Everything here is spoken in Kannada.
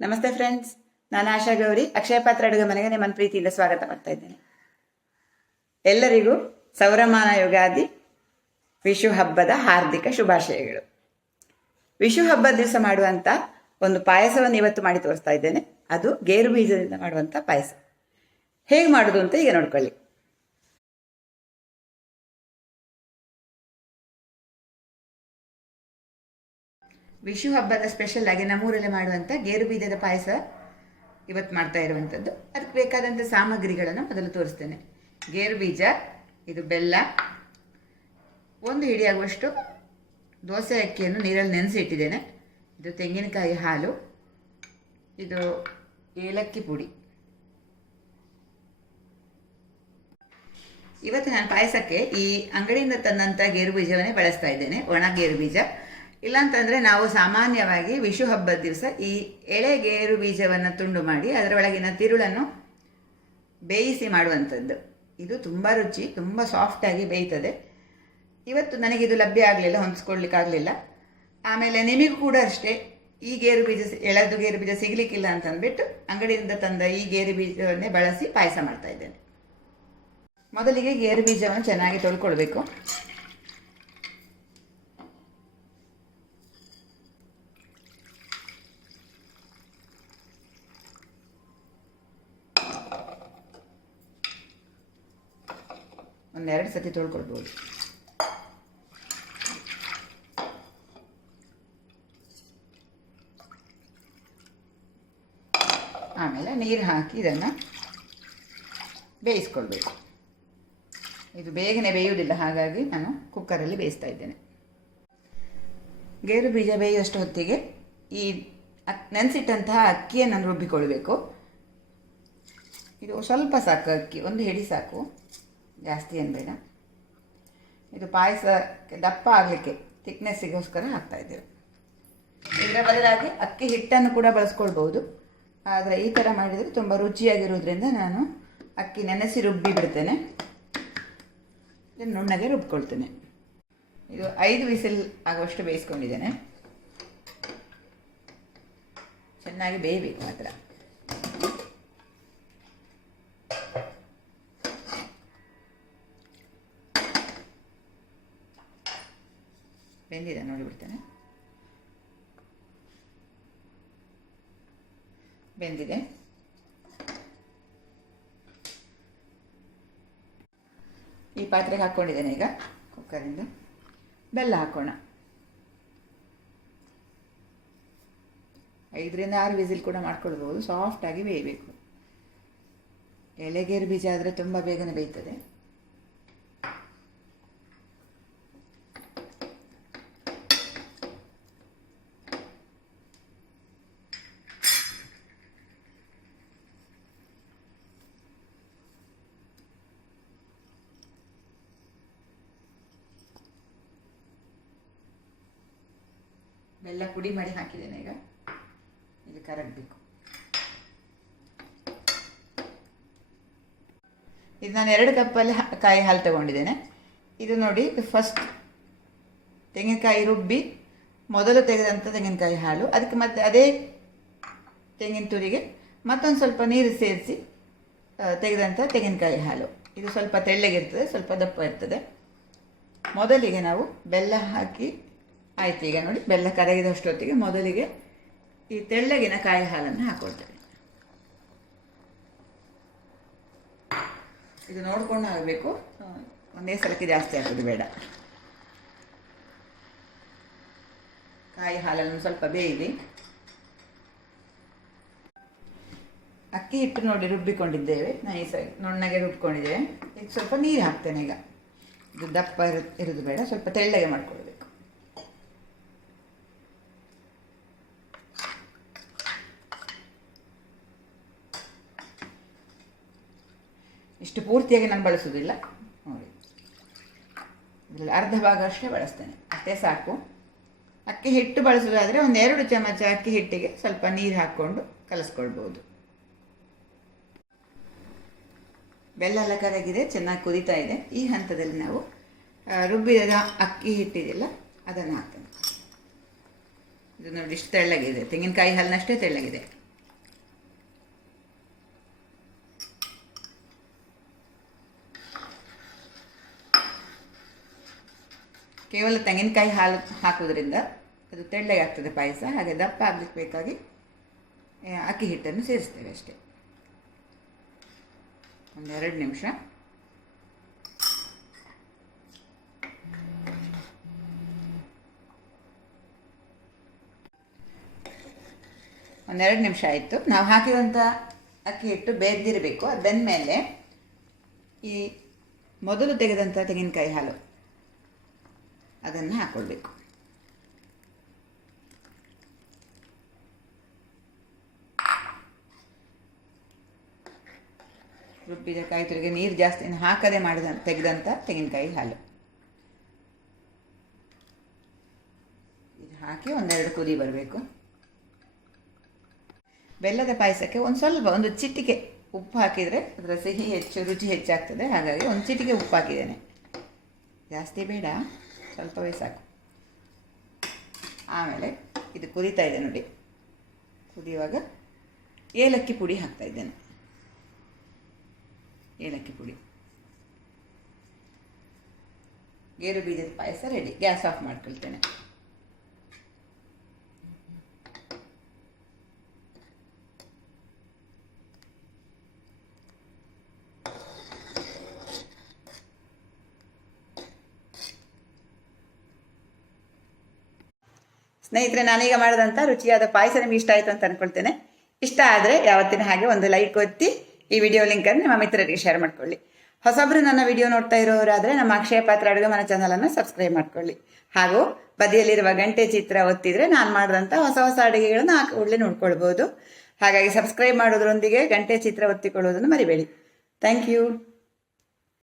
ನಮಸ್ತೆ ಫ್ರೆಂಡ್ಸ್, ನಾನು ಆಶಾ ಗೌರಿ. ಅಕ್ಷಯ ಪಾತ್ರ ಅಡುಗೆ ಮನೆಗೆ ನಿಮ್ಮನ್ನು ಪ್ರೀತಿಯಿಂದ ಸ್ವಾಗತ ಮಾಡ್ತಾ ಇದ್ದೇನೆ. ಎಲ್ಲರಿಗೂ ಸೌರಮಾನ ಯುಗಾದಿ ವಿಷು ಹಬ್ಬದ ಹಾರ್ದಿಕ ಶುಭಾಶಯಗಳು. ವಿಷು ಹಬ್ಬದ ದಿವಸ ಮಾಡುವಂಥ ಒಂದು ಪಾಯಸವನ್ನು ಇವತ್ತು ಮಾಡಿ ತೋರಿಸ್ತಾ ಇದ್ದೇನೆ. ಅದು ಗೇರು ಬೀಜದಿಂದ ಮಾಡುವಂಥ ಪಾಯಸ. ಹೇಗೆ ಮಾಡೋದು ಅಂತ ಈಗ ನೋಡ್ಕೊಳ್ಳಿ. ವಿಷು ಹಬ್ಬದ ಸ್ಪೆಷಲ್ ಆಗಿ ನಮ್ಮೂರಲ್ಲಿ ಮಾಡುವಂಥ ಗೇರು ಬೀಜದ ಪಾಯಸ ಇವತ್ತು ಮಾಡ್ತಾ ಇರುವಂಥದ್ದು. ಅದಕ್ಕೆ ಬೇಕಾದಂಥ ಸಾಮಗ್ರಿಗಳನ್ನು ಮೊದಲು ತೋರಿಸ್ತೇನೆ. ಗೇರು ಬೀಜ, ಇದು ಬೆಲ್ಲ, 1 ಹಿಡಿಯಾಗುವಷ್ಟು ದೋಸೆ ಅಕ್ಕಿಯನ್ನು ನೀರಲ್ಲಿ ನೆನೆಸಿ ಇಟ್ಟಿದ್ದೇನೆ. ಇದು ತೆಂಗಿನಕಾಯಿ ಹಾಲು, ಇದು ಏಲಕ್ಕಿ ಪುಡಿ. ಇವತ್ತು ನಾನು ಪಾಯಸಕ್ಕೆ ಈ ಅಂಗಡಿಯಿಂದ ತಂದಂಥ ಗೇರು ಬೀಜವನ್ನೇ ಬಳಸ್ತಾ ಇದ್ದೇನೆ, ಒಣ ಗೇರು ಬೀಜ. ಇಲ್ಲಾಂತಂದರೆ ನಾವು ಸಾಮಾನ್ಯವಾಗಿ ವಿಷು ಹಬ್ಬದ ದಿವಸ ಈ ಎಳೆ ಗೇರು ಬೀಜವನ್ನು ತುಂಡು ಮಾಡಿ ಅದರ ಒಳಗಿನ ತಿರುಳನ್ನು ಬೇಯಿಸಿ ಮಾಡುವಂಥದ್ದು. ಇದು ತುಂಬ ರುಚಿ, ತುಂಬ ಸಾಫ್ಟಾಗಿ ಬೇಯ್ತದೆ. ಇವತ್ತು ನನಗಿದು ಲಭ್ಯ ಆಗಲಿಲ್ಲ, ಹೊಂದಿಸ್ಕೊಳ್ಲಿಕ್ಕಾಗಲಿಲ್ಲ. ಆಮೇಲೆ ನಿಮಗೂ ಕೂಡ ಅಷ್ಟೇ, ಈ ಗೇರು ಬೀಜ ಎಳೆದು ಗೇರು ಬೀಜ ಸಿಗಲಿಕ್ಕಿಲ್ಲ ಅಂತಂದ್ಬಿಟ್ಟು ಅಂಗಡಿಯಿಂದ ತಂದ ಈ ಗೇರು ಬೀಜವನ್ನೇ ಬಳಸಿ ಪಾಯಸ ಮಾಡ್ತಾ ಇದ್ದೇನೆ. ಮೊದಲಿಗೆ ಗೇರು ಬೀಜವನ್ನು ಚೆನ್ನಾಗಿ ತೊಳ್ಕೊಳ್ಬೇಕು. ಒಂದೆರಡು ಸತಿ ತೊಳ್ಕೊಳ್ಬೋದು. ಆಮೇಲೆ ನೀರು ಹಾಕಿ ಇದನ್ನು ಬೇಯಿಸ್ಕೊಳ್ಬೇಕು. ಇದು ಬೇಗನೆ ಬೇಯುವುದಿಲ್ಲ, ಹಾಗಾಗಿ ನಾನು ಕುಕ್ಕರಲ್ಲಿ ಬೇಯಿಸ್ತಾ ಇದ್ದೇನೆ. ಗೇರು ಬೀಜ ಬೇಯುವಷ್ಟು ಹೊತ್ತಿಗೆ ಈ ನೆನೆಸಿಟ್ಟಂತಹ ಅಕ್ಕಿಯನ್ನು ರುಬ್ಬಿಕೊಳ್ಬೇಕು. ಇದು ಸ್ವಲ್ಪ ಸಾಕು, ಅಕ್ಕಿ 1 ಹಿಡಿ ಸಾಕು, ಜಾಸ್ತಿ ಏನು ಬೇಡ. ಇದು ಪಾಯಸಕ್ಕೆ ದಪ್ಪ ಆಗಲಿಕ್ಕೆ ಥಿಕ್ನೆಸ್ಸಿಗೋಸ್ಕರ ಹಾಕ್ತಾಯಿದ್ದೇವೆ. ಇದರ ಬದಲಾಗಿ ಅಕ್ಕಿ ಹಿಟ್ಟನ್ನು ಕೂಡ ಬಳಸ್ಕೊಳ್ಬೋದು, ಆದರೆ ಈ ಥರ ಮಾಡಿದರೆ ತುಂಬ ರುಚಿಯಾಗಿರೋದ್ರಿಂದ ನಾನು ಅಕ್ಕಿ ನೆನೆಸಿ ರುಬ್ಬಿ ಬಿಡ್ತೇನೆ. ಇದನ್ನು ನುಣ್ಣಗೆ ರುಬ್ಕೊಳ್ತೇನೆ. ಇದು 5 ವಿಸಿಲ್ ಆಗುವಷ್ಟು ಬೇಯಿಸ್ಕೊಂಡಿದ್ದೇನೆ. ಚೆನ್ನಾಗಿ ಬೇಯಬೇಕು ಮಾತ್ರ. ಬೆಂದಿದೆ ನೋಡಿಬಿಡ್ತೇನೆ. ಬೆಂದಿದೆ. ಈ ಪಾತ್ರೆಗೆ ಹಾಕ್ಕೊಂಡಿದ್ದೇನೆ. ಈಗ ಕುಕ್ಕರಿಂದ ಬೆಲ್ಲ ಹಾಕೋಣ. 5ರಿಂದ 6 ವಿಸಿಲ್ ಕೂಡ ಮಾಡ್ಕೊಳ್ಬೋದು. ಸಾಫ್ಟಾಗಿ ಬೇಯಬೇಕು. ಎಲೆಗೇರು ಬೀಜ ಆದರೆ ತುಂಬ ಬೇಗನೆ ಬೇಯ್ತದೆ. ಬೆಲ್ಲ ಪುಡಿ ಮಾಡಿ ಹಾಕಿದ್ದೇನೆ. ಈಗ ಇದು ಕರಗಬೇಕು. ಇದು ನಾನು 2 ಕಪ್ಪಲ್ಲಿ ಕಾಯಿ ಹಾಲು ತಗೊಂಡಿದ್ದೇನೆ. ಇದು ನೋಡಿ, ಫಸ್ಟ್ ತೆಂಗಿನಕಾಯಿ ರುಬ್ಬಿ ಮೊದಲು ತೆಗೆದಂಥ ತೆಂಗಿನಕಾಯಿ ಹಾಲು, ಅದಕ್ಕೆ ಮತ್ತೆ ಅದೇ ತೆಂಗಿನ ತುರಿಗೆ ಮತ್ತೊಂದು ಸ್ವಲ್ಪ ನೀರು ಸೇರಿಸಿ ತೆಗೆದಂಥ ತೆಂಗಿನಕಾಯಿ ಹಾಲು. ಇದು ಸ್ವಲ್ಪ ತೆಳ್ಳಗಿರ್ತದೆ, ಸ್ವಲ್ಪ ದಪ್ಪ ಇರ್ತದೆ. ಮೊದಲಿಗೆ ನಾವು ಬೆಲ್ಲ ಹಾಕಿ ಆಯ್ತು. ಈಗ ನೋಡಿ, ಬೆಲ್ಲ ಕರಗಿದಷ್ಟೊತ್ತಿಗೆ ಮೊದಲಿಗೆ ಈ ತೆಳ್ಳಗಿನ ಕಾಯಿ ಹಾಲನ್ನು ಹಾಕೊಳ್ತೇವೆ. ಇದು ನೋಡ್ಕೊಂಡು ಆಗಬೇಕು, ಒಂದೇ ಸಲಕ್ಕೆ ಜಾಸ್ತಿ ಹಾಕೋದು ಬೇಡ. ಕಾಯಿ ಹಾಲನ್ನು ಸ್ವಲ್ಪ ಬೇಯಲಿ. ಅಕ್ಕಿ ಹಿಟ್ಟು ನೋಡಿ ರುಬ್ಬಿಕೊಂಡಿದ್ದೇವೆ, ನೈಸಾಗಿ ನುಣ್ಣಗೆ ರುಬ್ಕೊಂಡಿದ್ದೇವೆ. ಈಗ ಸ್ವಲ್ಪ ನೀರು ಹಾಕ್ತೇನೆ. ಈಗ ಇದು ದಪ್ಪ ಇರೋದು ಬೇಡ, ಸ್ವಲ್ಪ ತೆಳ್ಳಗೆ ಮಾಡ್ಕೊಳ್ಬೇಕು. ಇಷ್ಟು ಪೂರ್ತಿಯಾಗಿ ನಾನು ಬಳಸೋದಿಲ್ಲ ನೋಡಿ, ಇದರಲ್ಲಿ ಅರ್ಧ ಭಾಗ ಅಷ್ಟೇ ಬಳಸ್ತೇನೆ, ಅಷ್ಟೇ ಸಾಕು. ಅಕ್ಕಿ ಹಿಟ್ಟು ಬಳಸೋದಾದರೆ 1-2 ಚಮಚ ಅಕ್ಕಿ ಹಿಟ್ಟಿಗೆ ಸ್ವಲ್ಪ ನೀರು ಹಾಕ್ಕೊಂಡು ಕಲಿಸ್ಕೊಳ್ಬೋದು. ಬೆಲ್ಲ ಎಲ್ಲ ಕರಗಿದೆ, ಚೆನ್ನಾಗಿ ಕುದೀತಾ ಇದೆ. ಈ ಹಂತದಲ್ಲಿ ನಾವು ರುಬ್ಬಿದ ಅಕ್ಕಿ ಹಿಟ್ಟಿದೆಯಲ್ಲ ಅದನ್ನು ಹಾಕ್ತೇನೆ. ಇದು ನೋಡಿ ಇಷ್ಟು ತೆಳ್ಳಗಿದೆ, ತೆಂಗಿನಕಾಯಿ ಹಾಲಿನಷ್ಟೇ ತೆಳ್ಳಗಿದೆ. ಕೇವಲ ತೆಂಗಿನಕಾಯಿ ಹಾಲು ಹಾಕೋದ್ರಿಂದ ಅದು ತೆಳ್ಳಗೆ ಆಗ್ತದೆ ಪಾಯಸ. ಹಾಗೆ ದಪ್ಪ ಆಗಲಿಕ್ಕೆ ಬೇಕಾಗಿ ಅಕ್ಕಿ ಹಿಟ್ಟನ್ನು ಸೇರಿಸ್ತೇವೆ ಅಷ್ಟೇ. 2 ನಿಮಿಷ. ಒಂದೆರಡು ನಿಮಿಷ ಆಯಿತು. ನಾವು ಹಾಕಿದಂಥ ಅಕ್ಕಿ ಹಿಟ್ಟು ಬೇಯ್ದಿರಬೇಕು. ಅದು ಬೆಂದಮೇಲೆ ಈ ಮೊದಲು ತೆಗೆದಂಥ ತೆಂಗಿನಕಾಯಿ ಹಾಲು ಅದನ್ನು ಹಾಕ್ಕೊಳ್ಬೇಕು. ರುಬ್ಬಿದ ಕಾಯಿ ತುರಿಗೆ ನೀರು ಜಾಸ್ತಿ ಹಾಕದೆ ತೆಗೆದಂಥ ತೆಂಗಿನಕಾಯಿ ಹಾಲು ಇದು ಹಾಕಿ ಒಂದೆರಡು ಕುದಿ ಬರಬೇಕು. ಬೆಲ್ಲದ ಪಾಯಸಕ್ಕೆ ಒಂದು ಚಿಟಿಕೆ ಉಪ್ಪು ಹಾಕಿದರೆ ಅದರ ಸಿಹಿ ರುಚಿ ಹೆಚ್ಚಾಗ್ತದೆ. ಹಾಗಾಗಿ ಒಂದು ಚಿಟಿಕೆ ಉಪ್ಪು ಹಾಕಿದ್ದೇನೆ, ಜಾಸ್ತಿ ಬೇಡ, ಸ್ವಲ್ಪವೇ ಸಾಕು. ಆಮೇಲೆ ಇದು ಕುದೀತಾ ಇದೆ ನೋಡಿ. ಕುದಿಯುವಾಗ ಏಲಕ್ಕಿ ಪುಡಿ ಹಾಕ್ತಾ ಇದ್ದೇನೆ. ಏಲಕ್ಕಿ ಪುಡಿ. ಗೇರು ಬೀಜದ ಪಾಯಸ ರೆಡಿ. ಗ್ಯಾಸ್ ಆಫ್ ಮಾಡ್ಕೊಳ್ತೇನೆ. ಸ್ನೇಹಿತರೆ, ನಾನೀಗ ಮಾಡಿದಂಥ ರುಚಿಯಾದ ಪಾಯಸ ನಿಮಗೆ ಇಷ್ಟ ಆಯಿತು ಅಂತ ಅಂದ್ಕೊಳ್ತೇನೆ. ಇಷ್ಟ ಆದರೆ ಯಾವತ್ತಿನ ಹಾಗೆ ಒಂದು ಲೈಕ್ ಒತ್ತಿ ಈ ವಿಡಿಯೋ ಲಿಂಕನ್ನು ನಿಮ್ಮ ಮಿತ್ರರಿಗೆ ಶೇರ್ ಮಾಡ್ಕೊಳ್ಳಿ. ಹೊಸೊಬ್ಬರು ನನ್ನ ವಿಡಿಯೋ ನೋಡ್ತಾ ಇರೋರಾದರೆ ನಮ್ಮ ಅಕ್ಷಯ ಪಾತ್ರ ಅಡುಗೆ ಮನೆ ಚಾನಲನ್ನು ಸಬ್ಸ್ಕ್ರೈಬ್ ಮಾಡ್ಕೊಳ್ಳಿ. ಹಾಗೂ ಬದಿಯಲ್ಲಿರುವ ಗಂಟೆ ಚಿತ್ರ ಒತ್ತಿದರೆ ನಾನು ಮಾಡಿದಂಥ ಹೊಸ ಹೊಸ ಅಡುಗೆಗಳನ್ನು ಒಳ್ಳೆ ನೋಡ್ಕೊಳ್ಬೋದು. ಹಾಗಾಗಿ ಸಬ್ಸ್ಕ್ರೈಬ್ ಮಾಡೋದ್ರೊಂದಿಗೆ ಗಂಟೆ ಚಿತ್ರ ಒತ್ತಿಕೊಳ್ಳೋದನ್ನು ಮರಿಬೇಡಿ. Thank you.